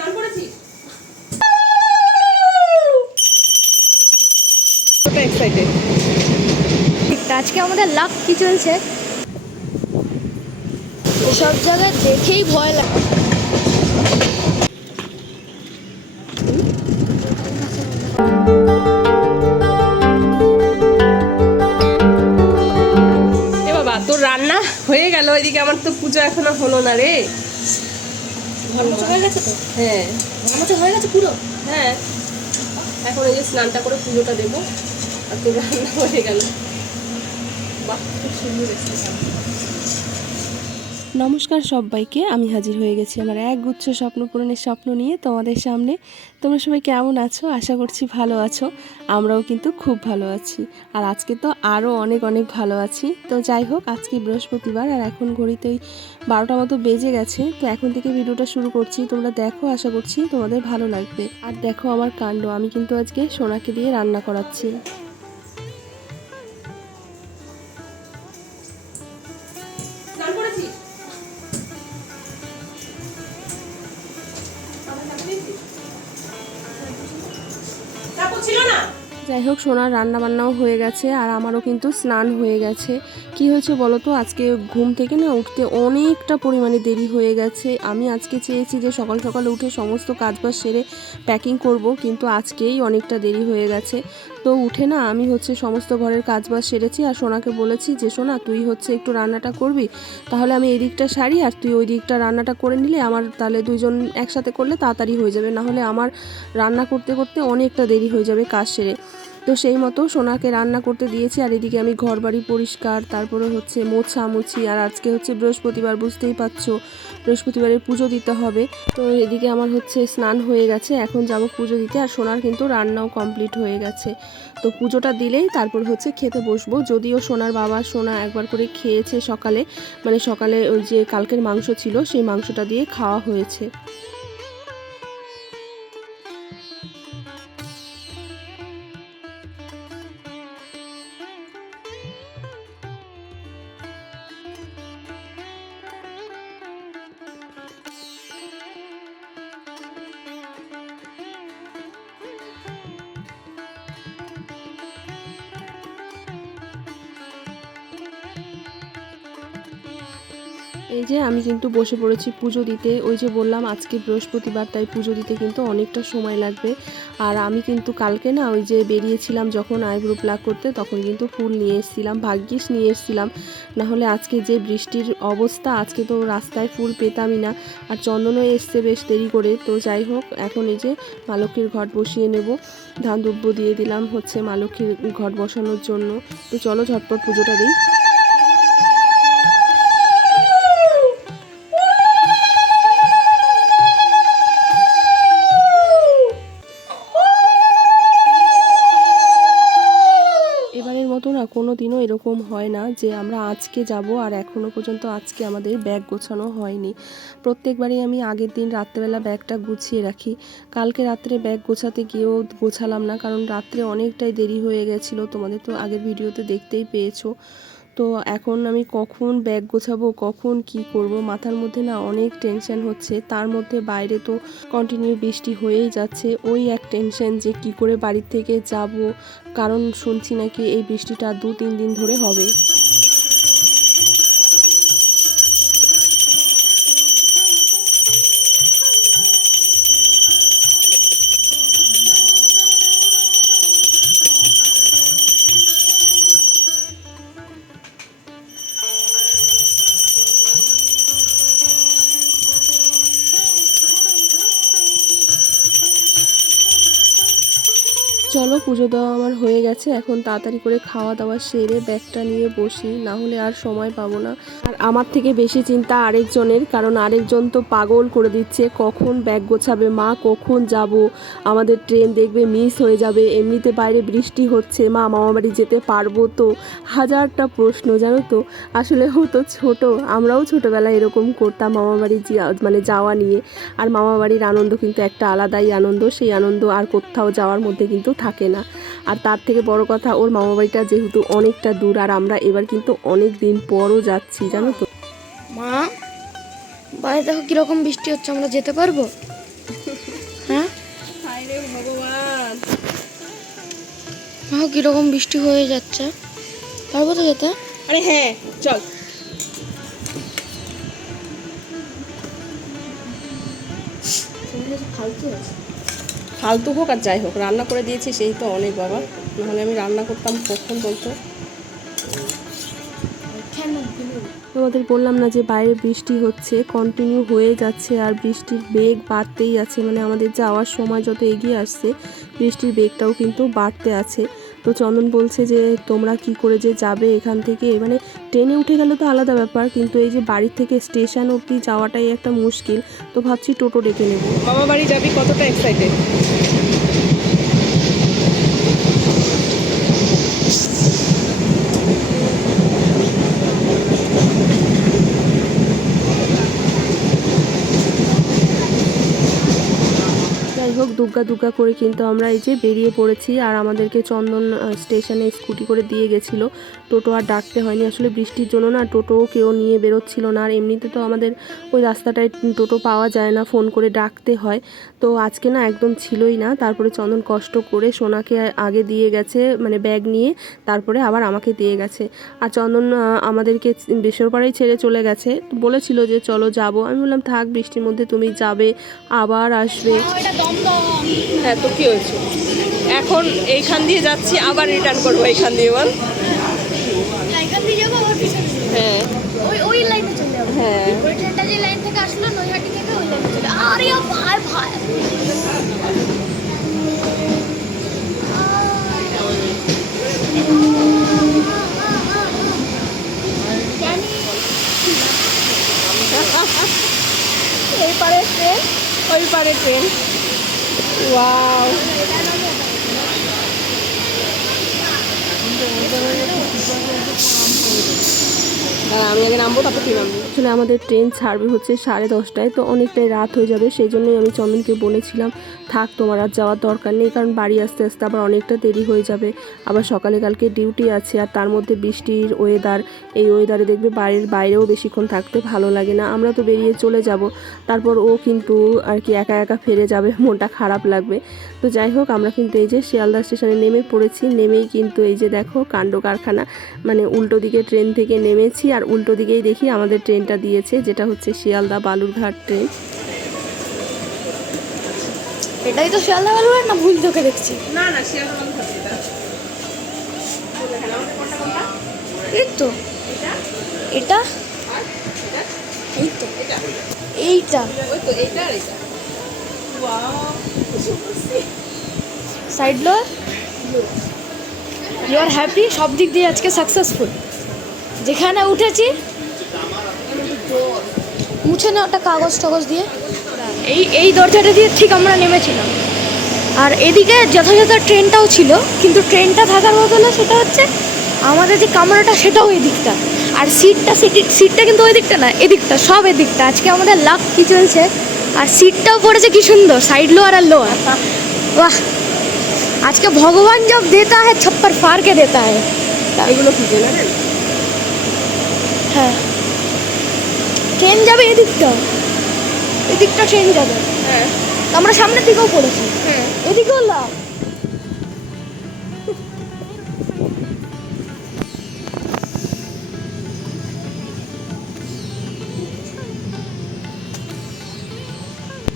স্নান করেছিস এক্সাইটেড আজকে আমাদের লাভ কি চলছে? সব জায়গায় দেখেই ভয় লাগে। এ বাবা তোর রান্না হয়ে গেল এদিকে আমার তো পুজো এখনও হলো না রে। হয়ে গেছে তো? হ্যাঁ। আমাদের হয়ে গেছে পুরো? হ্যাঁ। এখন এই যে স্নানটা করে পুজোটা দেবো। আর তো রান্না হয়ে গেল। বাহ খুব সুন্দর নমস্কার সবাইকে, আমি হাজির হয়ে গেছি আমার এক গুচ্ছ স্বপ্ন পূরণের স্বপ্ন নিয়ে তোমাদের সামনে। তোমরা সবাই কেমন আছো? আশা করছি ভালো আছো। আমরাও কিন্তু খুব ভালো আছি। আর আজকে তো আরও অনেক অনেক ভালো আছি। তো যাই হোক, আজকে বৃহস্পতিবার আর এখন ঘড়িতে ওই বারোটা মতো বেজে গেছে। তো এখন থেকে ভিডিওটা শুরু করছি। তোমরা দেখো, আশা করছি তোমাদের ভালো লাগবে। আর দেখো আমার কাণ্ড, আমি কিন্তু আজকে সোনাকে দিয়ে রান্না করাচ্ছি। যাই হোক, সোনার রান্না বান্নাও হয়ে গেছে আর আমারও কিন্তু স্নান হয়ে গেছে। কি হয়েছে বলো তো? আজকে ঘুম থেকে না উঠতে অনেকটা পরিমাণে দেরি হয়ে গেছে। আমি আজকে চেয়েছি যে সকাল সকাল উঠে সমস্ত কাজবাজ সেরে প্যাকিং করব, কিন্তু আজকেই অনেকটা দেরি হয়ে গেছে। তো উঠে না আমি হচ্ছে সমস্ত ঘরের কাজ বাজ সেরেছি আর সোনাকে বলেছি যে, সোনা, তুই হচ্ছে একটু রান্নাটা করবি, তাহলে আমি এদিকটা দিকটা সারি আর তুই ওই দিকটা রান্নাটা করে নিলে আমার তাহলে দুজন একসাথে করলে তাড়াতাড়ি হয়ে যাবে। নাহলে আমার রান্না করতে করতে অনেকটা দেরি হয়ে যাবে কাজ সেরে। তো সেই মতো সোনাকে রান্না করতে দিয়েছি, আর এদিকে আমি ঘর বাড়ি পরিষ্কার, তারপরে হচ্ছে মোছামুছি, আর আজকে হচ্ছে বৃহস্পতিবার, বুঝতেই পারছ বৃহস্পতিবারের পুজো দিতে হবে। তো এদিকে আমার হচ্ছে স্নান হয়ে গেছে, এখন যাব পুজো দিতে, আর সোনার কিন্তু রান্নাও কমপ্লিট হয়ে গেছে। তো পুজোটা দিলেই তারপর হচ্ছে খেতে বসবো, যদিও সোনার বাবা সোনা একবার করে খেয়েছে সকালে মানে সকালে ওই যে কালকের মাংস ছিল, সেই মাংসটা দিয়ে খাওয়া হয়েছে। এই যে আমি কিন্তু বসে পড়েছি পুজো দিতে। ওই যে বললাম আজকে বৃহস্পতিবার, তাই পুজো দিতে কিন্তু অনেকটা সময় লাগবে। আর আমি কিন্তু কালকে না ওই যে বেরিয়েছিলাম যখন আইব্রো প্লাক করতে, তখন কিন্তু ফুল নিয়ে এসেছিলাম, ভাগ্যিস নিয়ে এসেছিলাম। নাহলে আজকে যে বৃষ্টির অবস্থা, আজকে তো রাস্তায় ফুল পেতামই না। আর চন্দনও এসছে বেশ দেরি করে। তো যাই হোক, এখন এই যে মা লক্ষ্মীর ঘট বসিয়ে নেব। ধান দুব্য দিয়ে দিলাম হচ্ছে মা লক্ষ্মীর ঘট বসানোর জন্য। তো চলো ঝটপট পুজোটা দিই। কোনো দিনও এরকম হয় না যে আমরা আজকে যাব আর এখনও পর্যন্ত আজকে আমাদের ব্যাগ গোছানো হয়নি। প্রত্যেকবারই আমি আগের দিন রাত্রেবেলা ব্যাগটা গুছিয়ে রাখি। কালকে রাত্রে ব্যাগ গোছাতে গিয়েও গোছালাম না, কারণ রাত্রে অনেকটাই দেরি হয়ে গেছিল। তোমাদের তো আগের ভিডিওতে দেখতেই পেয়েছ। তো এখন আমি কখন ব্যাগ গোছাবো, কখন কি করব, মাথার মধ্যে না অনেক টেনশন হচ্ছে। তার মধ্যে বাইরে তো কন্টিনিউ বৃষ্টি হয়েই যাচ্ছে। ওই এক টেনশন যে কি করে বাড়ির থেকে যাব, কারণ শুনছি নাকি এই বৃষ্টিটা দু তিন দিন ধরে হবে। চলো পুজো দেওয়া আমার হয়ে গেছে, এখন তাড়াতাড়ি করে খাওয়া দাওয়া সেরে ব্যাগটা নিয়ে বসি, না হলে আর সময় পাবো না। আর আমার থেকে বেশি চিন্তা আরেকজনের, কারণ আরেকজন তো পাগল করে দিচ্ছে, কখন ব্যাগ গোছাবে মা, কখন যাব। আমাদের ট্রেন দেখবে মিস হয়ে যাবে, এমনিতে বাইরে বৃষ্টি হচ্ছে, মা মামাবাড়ি যেতে পারব তো? হাজারটা প্রশ্ন, জানো তো? আসলে হতো ছোট, আমরাও ছোটোবেলায় এরকম করতাম মামাবাড়ি মানে যাওয়া নিয়ে। আর মামাবাড়ির আনন্দ কিন্তু একটা আলাদাই আনন্দ, সেই আনন্দ আর কোথাও যাওয়ার মধ্যে কিন্তু থাকে না। আর তার থেকে বড় কথা ওর মামাবাড়িটা যেহেতু অনেকটা দূর আর আমরা এবার কিন্তু অনেক দিন পরও যাচ্ছি জানো তো। মা বাইরে দেখো কীরকম বৃষ্টি হচ্ছে আমরা যেতে পারব? ভগবান। দেখো কীরকম বৃষ্টি হয়ে যাচ্ছে। পারব তো যেতে? আরে হ্যাঁ চল। ফালতু হোক আর যাই হোক, রান্না করে দিয়েছি সেই তো অনেক বাবা। নাহলে আমি রান্না করতাম কখন বলতো? তোমাদের বললাম না যে বাইরে বৃষ্টি হচ্ছে কন্টিনিউ হয়ে যাচ্ছে আর বৃষ্টির বেগ বাড়তেই আছে। মানে আমাদের যাওয়ার সময় যত এগিয়ে আসছে, বৃষ্টির বেগটাও কিন্তু বাড়তে আছে। তো চন্দন বলছে যে, তোমরা কি করে যে যাবে এখান থেকে? মানে ট্রেনে উঠে গেলে তো আলাদা ব্যাপার, কিন্তু এই যে বাড়ি থেকে স্টেশন অবধি যাওয়াটাই একটা মুশকিল। তো ভাবছি টোটো ডেকে নেব। বাবা বাড়ি যাবি কতটা এক্সাইটেড যাই হোক দুগ্গা দুগ্গা করে কিন্তু আমরা এই যে বেরিয়ে পড়েছি আর আমাদেরকে চন্দন স্টেশনে স্কুটি করে দিয়ে গেছিল। টোটো আর ডাকতে হয়নি। আসলে বৃষ্টির জন্য না টোটো কেউ নিয়ে বেরোচ্ছিল না। আর এমনিতে তো আমাদের ওই রাস্তাটায় টোটো পাওয়া যায় না, ফোন করে ডাকতে হয়। তো আজকে না একদম ছিলই না। তারপরে চন্দন কষ্ট করে সোনাকে আগে দিয়ে গেছে মানে ব্যাগ নিয়ে, তারপরে আবার আমাকে দিয়ে গেছে। আর চন্দন আমাদেরকে বেসরপাড়ায় ছেড়ে চলে গেছে। বলেছিল যে চলো যাব। আমি বললাম, থাক, বৃষ্টির মধ্যে তুমি যাবে, আবার আসবে। হ্যাঁ তো কী হয়েছে? এখন এইখান দিয়ে যাচ্ছি, আবার রিটার্ন করব। এইখান দিয়ে বল এখান দিয়ে যাব আবার পিছনে হ্যাঁ ওই ওই লাইনে চলে যাব হ্যাঁ ওই ট্রেনটা যে লাইন থেকে আসলো নৈহাটি থেকে ওই লাইনে চলে আরে ভাই ভাই। এই পারে ট্রেন? ওই পারে ট্রেন। ওয়াও দাঁড়া, আমি আগে নামবো, তারপর তুই নামবি। আসলে আমাদের ট্রেন ছাড়বে হচ্ছে সাড়ে দশটায়, তো অনেকটাই রাত হয়ে যাবে সেই জন্যই আমি চন্দনকে বলেছিলাম, থাক, তোমার আর যাওয়ার দরকার নেই, কারণ বাড়ি আসতে আসতে আবার অনেকটা দেরি হয়ে যাবে। আবার সকালে কালকে ডিউটি আছে, আর তার মধ্যে বৃষ্টির ওয়েদার এই ওয়েদারে দেখবে বাড়ির বাইরেও বেশিক্ষণ থাকতে ভালো লাগে না। আমরা তো বেরিয়ে চলে যাব, তারপর ও কিন্তু আর কি একা একা ফেরে যাবে, মনটা খারাপ লাগবে। তো যাই হোক, আমরা কিন্তু এই যে শিয়ালদা স্টেশনে নেমে পড়েছি, নেমেই কিন্তু এই যে দেখো কাণ্ড কারখানা মানে উল্টো দিকে ট্রেন থেকে নেমেছি, আর উল্টো দিকেই দেখি আমাদের ট্রেনটা দিয়েছে যেটা হচ্ছে শিয়ালদা বালুরঘাট ট্রেন। এটাই তো শিয়ালদা বালুর না ভুল চোখে দেখছি? না না শিয়ালদা বন্ধ এটা। এই তো। এটা? এই তো এইটা। ওই তো এইটা আর এইটা। Wow side low you are happy সব দিক দিয়ে আজকে সাকসেসফুল যেখানে উঠেছি। মুছে না ওটা কাগজ টাগজ দিয়ে। এই এই দরজাটা দিয়ে ঠিক আমরা নেমেছিলাম। আর এদিকে যথাযথ ট্রেনটাও ছিল কিন্তু ট্রেনটা থাকার বদলে সেটা হচ্ছে আমাদের যে কামরাটা সেটাও এদিকটা আর সিটটা সিটি সিটটা কিন্তু ওই দিকটা না এদিকটা সব এদিকটা আজকে আমাদের লাভ কী চলছে? আর সিটটাও পড়েছে কি সুন্দর সাইড লোয়ার আর লোয়ার বাহ! আজকে ভগবান যব দেতা হ্যাঁ ছপ্পর ফারকে দেতা হ্যাঁ এগুলো কি হ্যাঁ। ট্রেন যাবে এদিকটা। এদিকটা ট্রেন যাবে। হ্যাঁ। আমরা সামনের দিকেও পড়েছি হ্যাঁ এদিকেও লাভ।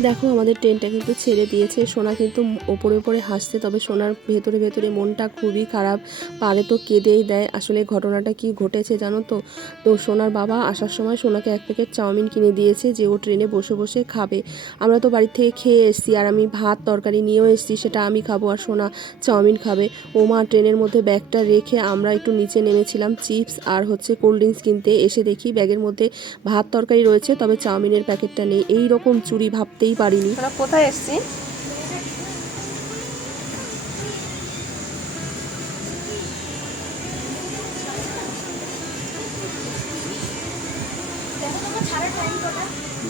দেখো, আমাদের ট্রেনটা কিন্তু ছেড়ে দিয়েছে। সোনা কিন্তু ওপরে ওপরে হাসছে, তবে সোনার ভেতরে ভেতরে মনটা খুবই খারাপ। পারে তো কেঁদেই দেয়। আসলে ঘটনাটা কি ঘটেছে জানো তো? তো সোনার বাবা আসার সময় সোনাকে এক প্যাকেট চাউমিন কিনে দিয়েছে, যে ও ট্রেনে বসে বসে খাবে। আমরা তো বাড়ি থেকে খেয়ে এসেছি, আর আমি ভাত, তরকারি নিয়েও এসেছি, সেটা আমি খাব, আর সোনা চাউমিন খাবে। ও মা ট্রেনের মধ্যে ব্যাগটা রেখে আমরা একটু নিচে নেমেছিলাম, চিপস আর হচ্ছে কোল্ড ড্রিঙ্কস কিনতে এসে দেখি ব্যাগের মধ্যে ভাত, তরকারি রয়েছে, তবে চাউমিনের প্যাকেটটা নেই। এই রকম চুরি ভাবতেই পারিনি। কোথায় এসছি?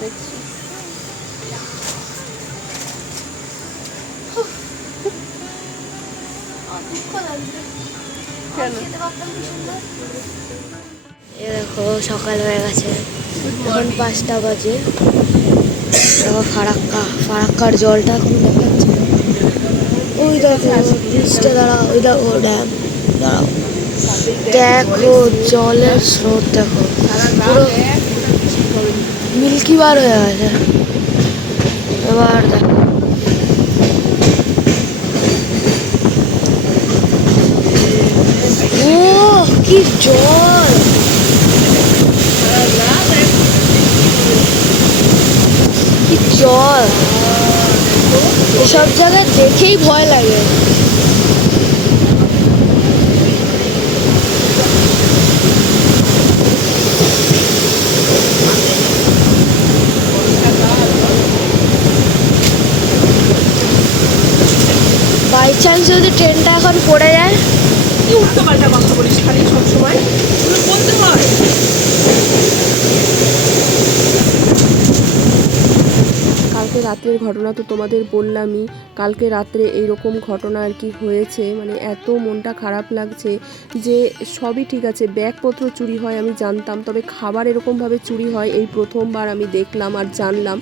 দেখছি। সকাল হয়ে গেছে। এখন পাঁচটা বাজে। দেখো ফারাক্কা, ফারাক্কার জলটা এখন দেখাচ্ছে। ওই দেখো ব্রিজটা দাঁড়াও, ওই দেখো, ড্যাম, দাঁড়াও। দেখো, জলের স্রোত দেখো। পুরো মিল্কি বার হয়ে গেছে। এবার দেখো। কি জল কি জল। এসব জায়গায় দেখেই ভয় লাগে। বাই চান্স যদি ট্রেনটা এখন পড়ে যায়। উল্টো পাল্টা কথা বলিস খালি সবসময়। বলতে হয় কালকে রাত্রের ঘটনা তো তোমাদের বললামই। কালকে রাত্রে এইরকম ঘটনা আর কি হয়েছে। মানে এত মনটা খারাপ লাগছে যে সবই ঠিক আছে। ব্যাগপত্র চুরি হয় আমি জানতাম, তবে খাবার এরকমভাবে চুরি হয় এই প্রথমবার আমি দেখলাম আর জানলাম।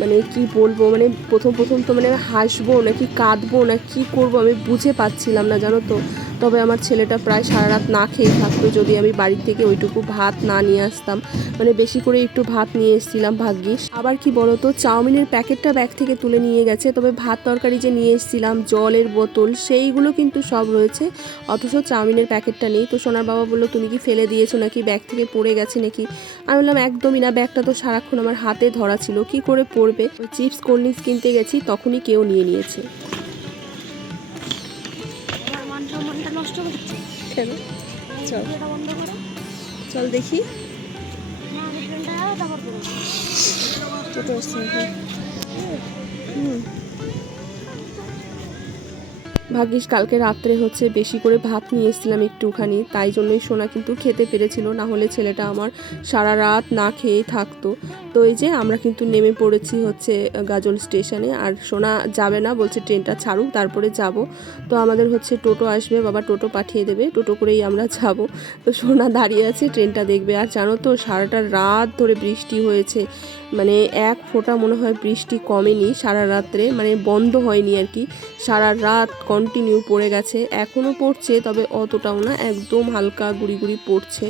মানে কি বলব মানে প্রথম প্রথম তো মানে হাসবো নাকি কাঁদবো না, কি করব আমি বুঝে পাচ্ছিলাম না, জানো তো? তবে আমার ছেলেটা প্রায় সারা রাত না খেয়ে থাকতো, যদি আমি বাড়ির থেকে ওইটুকু ভাত না নিয়ে আসতাম। মানে বেশি করে একটু ভাত নিয়ে এসেছিলাম ভাগ্যিস। আবার কি বলতো, চাউমিনের প্যাকেটটা ব্যাগ থেকে তুলে নিয়ে গেছে, তবে ভাত তরকারি যে নিয়ে এসেছিলাম, জলের বোতল, সেইগুলো কিন্তু সব রয়েছে। অথচ চাউমিনের প্যাকেটটা নেই। তো সোনার বাবা বলল, তুমি কি ফেলে দিয়েছ নাকি? ব্যাগ থেকে পড়ে গেছে নাকি? আমি বললাম, একদমই না, ব্যাগটা তো সারাক্ষণ আমার হাতে ধরা ছিল। কি করে পড়বে? চিপস, কোল্ড কিনতে গেছি, তখনই কেউ নিয়ে নিয়েছে। হচ্ছে চল। বন্ধ করো চল দেখি হুম। ভাগ্যিস কালকে রাত্রে হচ্ছে বেশি করে ভাত নিয়ে এসেছিলাম একটুখানি, তাই জন্যই সোনা কিন্তু খেতে পেরেছিল, না হলে ছেলেটা আমার সারা রাত না খেয়েই থাকতো। তো এই যে আমরা কিন্তু নেমে পড়েছি হচ্ছে গাজল স্টেশনে, আর সোনা যাবে না, বলছে ট্রেনটা ছাড়ুক, তারপরে যাব। তো আমাদের হচ্ছে টোটো আসবে, বাবা টোটো পাঠিয়ে দেবে, টোটো করেই আমরা যাব। তো সোনা দাঁড়িয়ে আছে, ট্রেনটা দেখবে, আর জানো তো সারাটা রাত ধরে বৃষ্টি হয়েছে মানে এক ফোঁটা মনে হয় বৃষ্টি কমেনি, সারা রাত্রে মানে বন্ধ হয়নি আর কি, সারা রাত কন্টিনিউ পড়ে গেছে এখনও পড়ছে তবে অতটাও না একদম হালকা গুড়ি গুড়ি পড়ছে।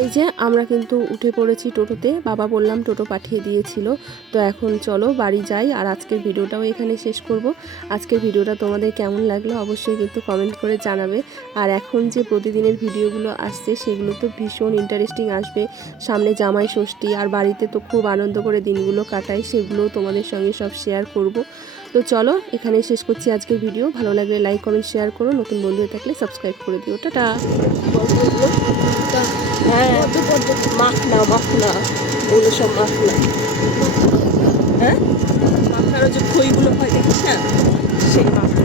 এই যে আমরা কিন্তু উঠে পড়েছি টোটোতে, বাবা বললাম টোটো পাঠিয়ে দিয়েছিল। তো এখন চলো বাড়ি যাই আর আজকের ভিডিওটাও এখানে শেষ করব। আজকের ভিডিওটা তোমাদের কেমন লাগল অবশ্যই কিন্তু কমেন্ট করে জানাবে। আর এখন যে প্রতিদিনের ভিডিওগুলো আসছে সেগুলো তো ভীষণ ইন্টারেস্টিং আসবে। সামনে জামাই ষষ্ঠী আর বাড়িতে তো খুব আনন্দ করে দিনগুলো কাটাই, সেগুলোও তোমাদের সঙ্গে সব শেয়ার করব। তো চলো এখানে শেষ করছি আজকের ভিডিও ভালো লাগলে লাইক কমেন্ট শেয়ার করো। নতুন বন্ধু হয়ে থাকলে সাবস্ক্রাইব করে দিও। টাটা! হ্যাঁ মাখ না মাখ না। ওগুলো সব মাখ না। হ্যাঁ? মাখার যে খইগুলো হয় দেখিস না সেই মাখ না।